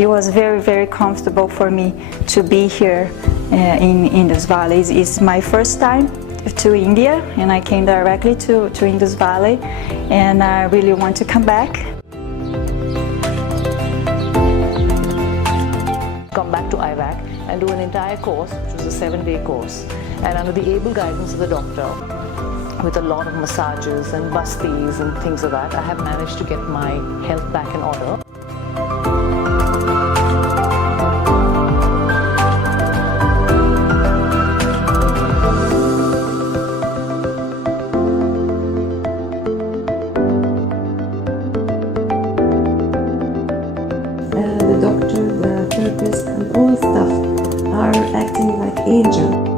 it was very, very comfortable for me to be here in Indus Valley. It's my first time to India, and I came directly to Indus Valley, and I really want to come back. Come back to IVAC and do an entire course, which was a 7-day course, and under the able guidance of the doctor, with a lot of massages and bastis and things like that, I have managed to get my health back in order. The doctor, the therapist, and all staff are acting like angels.